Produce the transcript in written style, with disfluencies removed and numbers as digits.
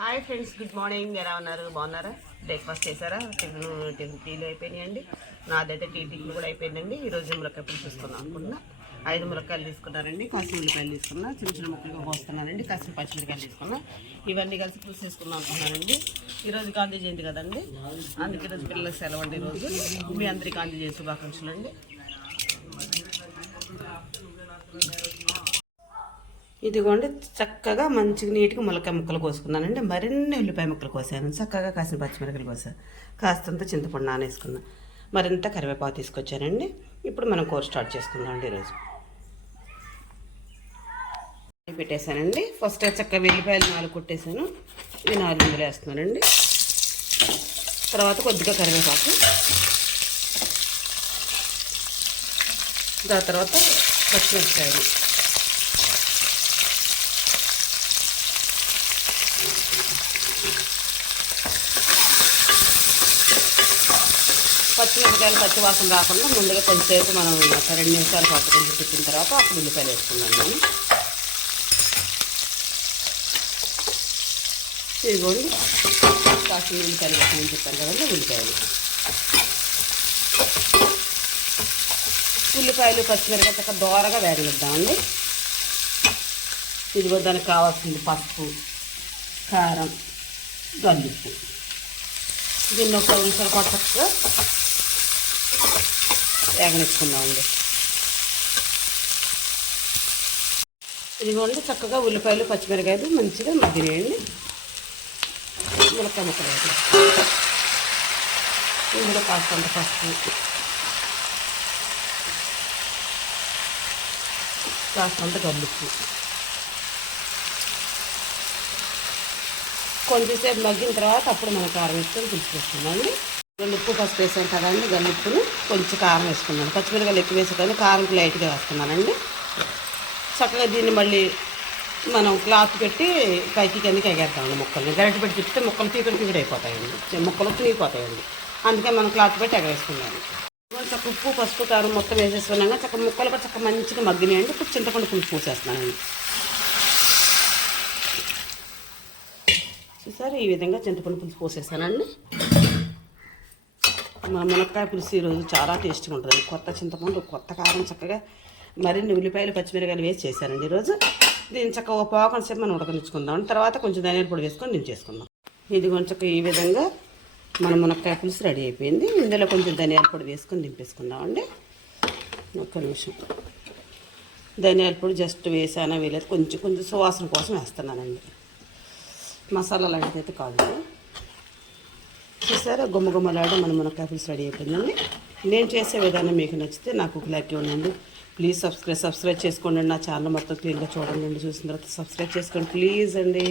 Hi friends, good morning. ఎలా ఉన్నారు? బాగున్నారా? బ్రేక్ఫాస్ట్ చేశారా? టీలు అయిపోయినాయండి. నాదైతే టీలు కూడా అయిపోయిందండి. ఈరోజు ములక్కాయ పులుసు తీసుకున్నాం అనుకుంటున్నా. 5 ములక్కాయలు తీసుకున్నారండి. కాసిన ఉల్లిపాయలు తీసుకున్నా, చిన్న చిన్న ముక్కలుగా కోస్తున్నానండి. కాసిన పచ్చిమిరకాయలు తీసుకున్నా. ఇవన్నీ కలిసి పులుసు తీసుకున్నాం అనుకున్నానండి. ఈరోజు గాంధీ జయంతి కదండి, అందుకే ఈరోజు పిల్లలకు సెలవు అండి. ఈరోజు మీ అందరికీ గాంధీ జయంతి శుభాకాంక్షలు అండి. ఇదిగోండి, చక్కగా మంచిగా నీట్గా ములక్కాయ ముక్కలు కోసుకున్నానండి. మరిన్ని ఉల్లిపాయ ముక్కలు కోసాను. చక్కగా కాసిన పచ్చిమిరపకాయలు కోసాను. కాస్తంత చింతపండు నానేసుకున్నా. మరింత కరివేపాకు తీసుకొచ్చానండి. ఇప్పుడు మనం కూర స్టార్ట్ చేసుకుందాం అండి. ఈరోజు పెట్టేశానండి. ఫస్ట్ చక్కగా వెల్లిపాయలు 4 కొట్టేశాను. ఇవి 4 ఇందులో వేస్తున్నానండి. తర్వాత కొద్దిగా కరివేపాకు, దాని తర్వాత పచ్చిమిరపకాయలు, పచ్చిమిరపకాయలు పచ్చివాసన రాకుండా ముందుగా కొంచెంసేపు మనం 2 నిమిషాలు పాటు కొంచెం తిప్పిన తర్వాత అప్పుడు ఉల్లిపాయలు వేసుకున్నాను నేను. ఇదిగోండి, కాసిన ఉల్లిపాయలు వేసామని చెప్పాను కదండి. ఉల్లిపాయలు పచ్చిమిరపకాయలు చక్కగా దోరగా వేగనిద్దామండి. ఇదిగో దానికి కావాల్సింది పసుపు, కారం, గల్లుప్పు. దీన్ని ఒక 2 నిమిషాలు పాటు చక్కగా వేగనిచ్చుకుందామండి. ఇదిగోండి, చక్కగా ఉల్లిపాయలు పచ్చిమిరకాయలు మంచిగా మగ్గినాయండి. ములక్కాయ ముక్కలు ఇందులో కాస్తంత పసుపు, కాస్తంత గల్లుప్పు, కొంచెంసేపు మగ్గిన తర్వాత అప్పుడు మనం కారం వేసుకొని పులుసుకొస్తున్నామండి. ఉప్పు పసుపు వేసాం కదండి, గల్లుప్పుని కొంచెం కారం వేసుకున్నాను. పచ్చిమిరకాయలు ఎక్కువ వేసుకొని కారంకి లైట్గా వేస్తున్నానండి. చక్కగా దీన్ని మళ్ళీ మనం క్లాత్ పెట్టి పైకి కిందకి ఎగేస్తామండి. ముక్కల్ని గరిటె పెట్టి తిప్పితే ముక్కలు తీపిడి అయిపోతాయండి, ముక్కలు తీగిపోతాయండి. అందుకే మనం క్లాత్ పెట్టి ఎగరేసుకున్నాను. చక్క ఉప్పు పసుపు కారం మొత్తం వేసేసుకున్నాక చక్క ముక్కలు కూడా చక్క మంచిగా మగ్గినాయండి. ఇప్పుడు చింతపండు పులుసు పోసేస్తున్నానండి. చూసారు, ఈ విధంగా చింతపండు పులుసు పోసేసానండి. మా మునక్కాయ పులుసు ఈరోజు చాలా టేస్టీగా ఉంటుంది. కొత్త చింతపండు, కొత్త కారం, చక్కగా మరిన్ని ఉల్లిపాయలు పచ్చిమిరకాయలు వేసి చేశానండి ఈరోజు. దీన్ని చక్కగా ఒక పావుగంట సేపు మనం ఉడకనిచ్చుకుందాం. తర్వాత కొంచెం ధనియాల పొడి వేసుకొని దించేసుకుందాం. ఇది కొంచెం ఈ విధంగా మన మునక్కాయ పులుసు రెడీ అయిపోయింది. ఇందులో కొంచెం ధనియాల పొడి వేసుకొని దింపేసుకుందామండి. ఒక్క నిమిషం. ధనియాల పొడి జస్ట్ వేసానా వేయలేదు, కొంచెం సువాసన కోసం వేస్తున్నానండి. మసాలా లాంటిది అయితే కాదు. చూసారా, గుమ్మలాడ మన మునక్కాయ పులుసు రెడీ అయిపోయిందండి. నేను చేసే విధానం మీకు నచ్చితే నాకు ఒక లైక్ ఇవ్వండి. ప్లీజ్ సబ్స్క్రైబ్ చేసుకోండి. నా ఛానల్ మొత్తం క్లీన్గా చూడండి. చూసిన తర్వాత సబ్స్క్రైబ్ చేసుకోండి ప్లీజ్ అండి.